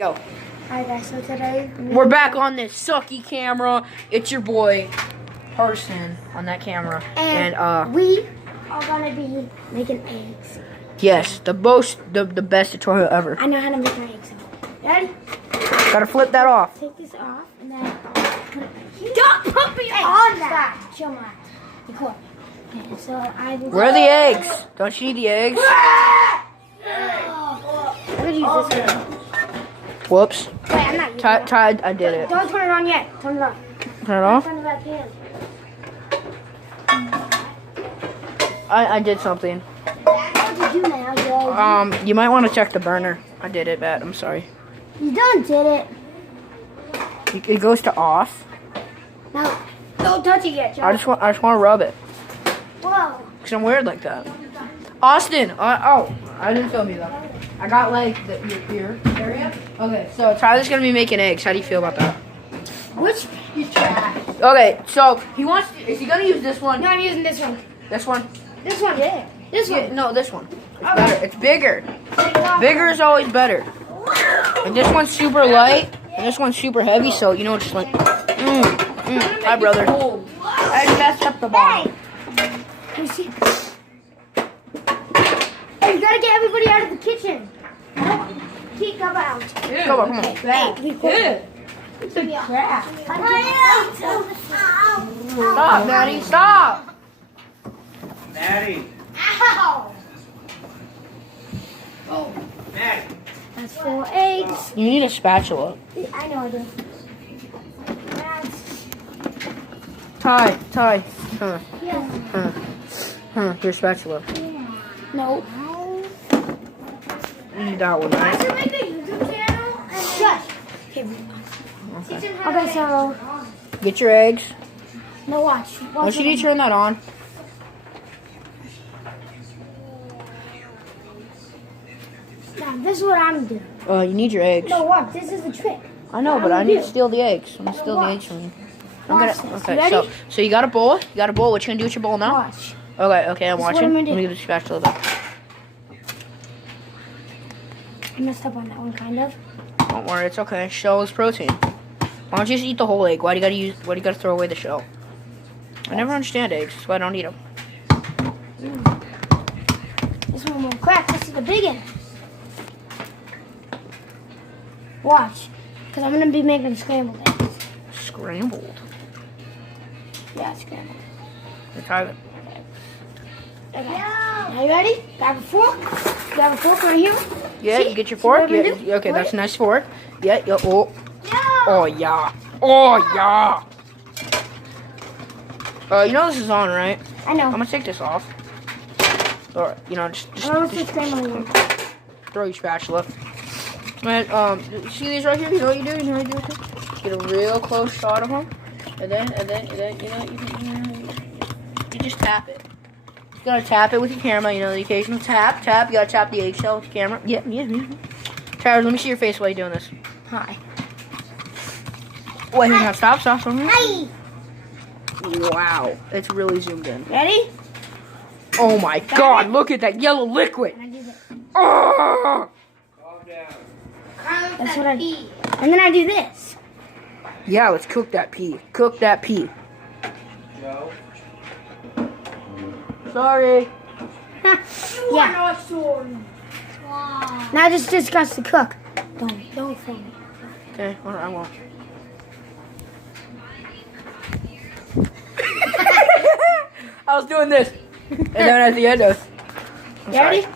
Go. Hi guys, so today We're back on this sucky camera. It's your boy, Person, on that camera. and we are gonna be making eggs. Yes, the best tutorial ever. I know how to make my eggs. Ready? Gotta flip that off. Take this off and then put it back here. Don't put me on that. Stop. Chill, man. Be cool. Okay, so I will. Where are the eggs? Don't you need the eggs? I'm gonna use this one. Whoops. Wait, I'm not using it. Ty, I did it. Don't turn it on yet. Turn it off. Turn it off? Turn it back in. I did something. What did you do now, yo? You might want to check the burner. I did it, Matt. I'm sorry. You done did it. It goes to off. No, don't touch it yet, Joe. I just want to rub it. Whoa. Cause I'm weird like that. Austin. Oh, I didn't film you though. I got like your area. Okay, so Tyler's gonna be making eggs. How do you feel about that? Which is trash? Okay, so he wants. Is he gonna use this one? No, I'm using this one. This one? This one, yeah. This Yeah, one. no, this one. It's Okay. better. It's bigger. Take it off. Bigger is always better. And this one's super light, and this one's super heavy. So you know, just like. Hi, brother. I messed up the bottom. Let me see. Hey, you gotta get everybody out of the kitchen. Keep come out. Come on. Hey, be quick. It's a crap. Stop, Maddie. Stop. Maddie. Ow! Oh, Maddie. That's 4 eggs. You need a spatula. I know I do. That's, Ty. yes. Your spatula. No. You need that one, right? should make a YouTube channel. Shush. Okay, so Get your eggs. no watch. Don't you need to turn that on? Now, this is what I'm doing. You need your eggs. No, watch. This is the trick. I know, but I need to steal the eggs. I'm gonna steal the eggs from you. Watch this. Okay, You ready? so you got a bowl. You got a bowl. What you gonna do with your bowl now? Watch. Okay, I'm This is what watching. I'm Let gonna me do. get the spatula back. I messed up on that one, kind of. Don't worry, it's okay. Shell is protein. Why don't you just eat the whole egg? Why do you gotta throw away the shell? I never understand eggs. That's why I don't eat them. This one will crack. This is the big one. Watch. Because I'm going to be making scrambled eggs. Scrambled. Yeah, scrambled. Let's try it. Okay. Now you ready? Grab a fork. Grab a fork right here. Yeah, See? you get your See fork. what I'm Yeah, gonna do? okay, that's a Ready? nice fork. Yeah, yeah. Oh, Yeah. oh yeah. You know this is on, right? I know. I'm gonna take this off. Or just Oh, it's the scrambled one. throw your spatula. And you see these right here? You know what you do? You know what you do with it? Get a real close shot of them, and then you just tap it. You gotta tap it with your camera. You know the occasional tap. You gotta tap the eggshell with your camera. Yeah. Tyler, let me see your face while you're doing this. Hi. Wait, hang on. Stop. Hi. Wow, it's really zoomed in. Ready? Oh my God! Look at that yellow liquid. And I do this. Oh! Calm down. That's what I do. And then I do this. Yeah, let's cook that pea. Cook that pea. Joe. Sorry. Yeah. Now just discuss the cook. Don't film it. Okay, all right, I won't. I was doing this, and then at the end of. I'm You ready? sorry.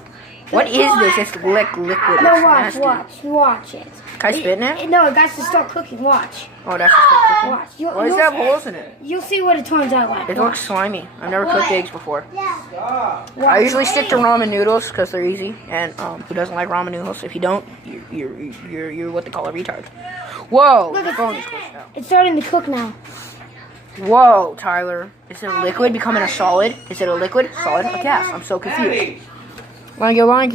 What is this? It's liquid. No, It's nasty. watch it. Can I spit in it? No, it got to start cooking. Watch. Oh, that's just cooking. Watch. Why does it have holes in it? You'll see what it turns out like. It looks slimy. I've never cooked eggs before. Stop. I usually stick to ramen noodles because they're easy. And who doesn't like ramen noodles? If you don't, you're what they call a retard. Whoa! Look, The phone is closed out. It's starting to cook now. Whoa, Tyler. Is it a liquid becoming a solid? Is it a liquid? Solid? Or gas? I'm so confused. Maddie. Thank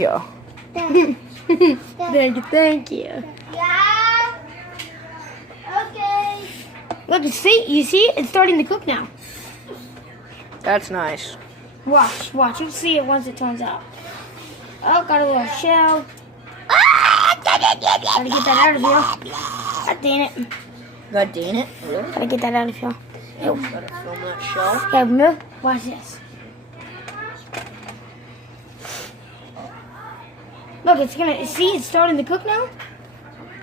you. Thank you. Yeah. Okay. Look, you see? It's starting to cook now. That's nice. Watch. You'll see it once it turns out. Oh, got a little shell. Ah, Gotta get that out of here. God damn it. God damn it. Really? Gotta get that out of here. Ew. Gotta film that show. Yeah, milk. Watch this. Look, it's gonna. See, it's starting to cook now.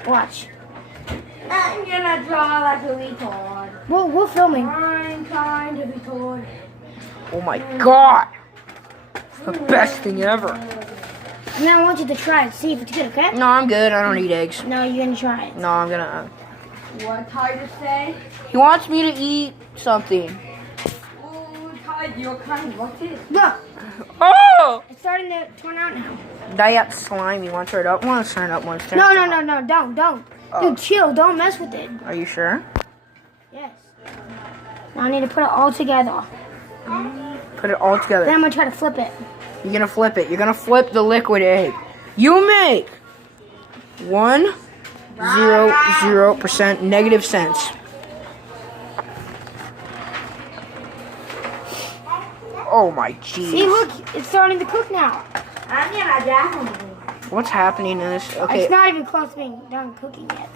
Watch. I'm gonna draw like a retard. We're filming. I'm kind of retard. Oh my god. It's the best thing ever. And then I want you to try it. See if it's good, okay? No, I'm good. I don't eat eggs. No, you're gonna try it. No, I'm gonna. What Tiger say? He wants me to eat something. Oh, Tiger, you're kind of what's it? Look, Oh! it's starting to turn out now. That slimy. Want to turn it up? Want to turn it up once? No, don't. Oh. Dude, chill. Don't mess with it. Are you sure? Yes. Now I need to put it all together. Put it all together. Then I'm gonna try to flip it. You're gonna flip it. You're gonna flip the liquid egg. You make 100% negative cents. Oh my See, jeez. look, it's starting to cook now. I'm gonna definitely. What's happening in this? Okay, It's not even close to being done cooking yet,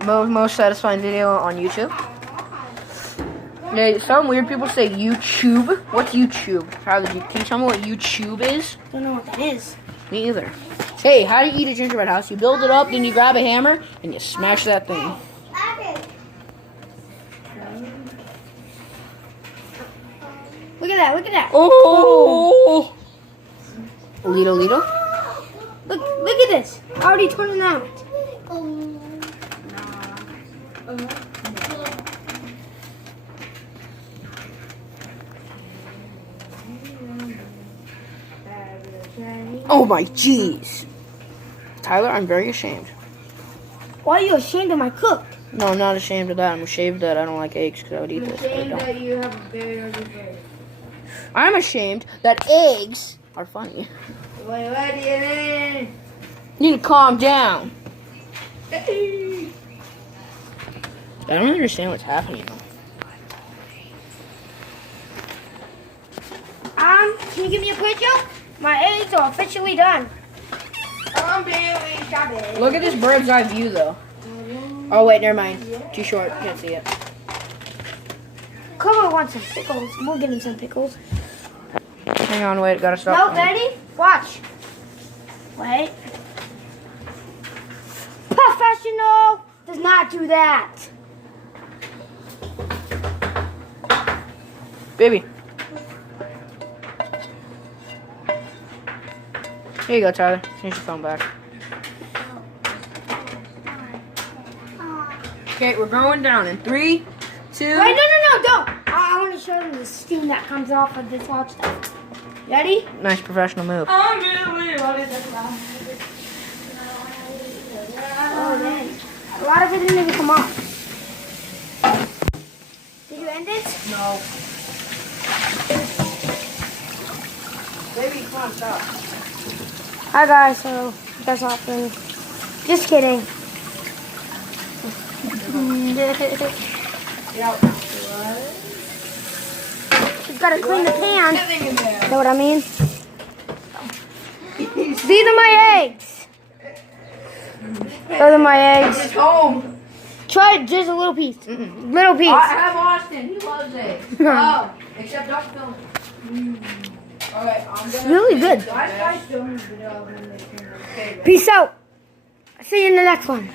though. most satisfying video on YouTube. Yeah, some weird people say YouTube. What's YouTube? Tyler, can you tell me what YouTube is? Don't know what that is. Me either. Hey, how do you eat a gingerbread house? You build it up, then you grab a hammer, and you smash that thing. Look at that. Look at that. Oh! Lito. Look at this. Already turning out. Oh my jeez. Tyler, I'm very ashamed. Why are you ashamed of my cook? No, I'm not ashamed of that. I'm ashamed that I don't like eggs because I would eat this. but I Saying don't. that you have a very ugly face. I'm ashamed that eggs are funny. Wait, what do you mean? You need to calm down. I don't understand what's happening though. Can you give me a picture? My eggs are officially done. I'm barely shopping. Look at this bird's eye view though. Oh wait, never mind. Too short. Can't see it. Coco wants some pickles. We'll give him some pickles. Hang on, wait. Gotta stop. No, ready? Watch. Wait. Professional does not do that. Baby. Here you go, Tyler. Here's your phone back. Okay, we're going down in 3, 2. Wait, no, don't. I want to show them the steam that comes off of this watch stuff. Ready? Nice professional move. I'm really what is this now? Oh, man. A lot of it didn't even come off. Did you end it? No. Baby, come on, stop. Hi, guys. So, that's awesome. Just kidding. Get out now. Just gotta clean the pan. Nothing in there. Know what I mean? These are my eggs. Those are my eggs. It's home. Try just a little piece. Little piece. I have Austin. He loves it. Oh, except Dr. Phil. Alright, I'm gonna. Really good. I still need to do it. Okay, Peace out. See you in the next one.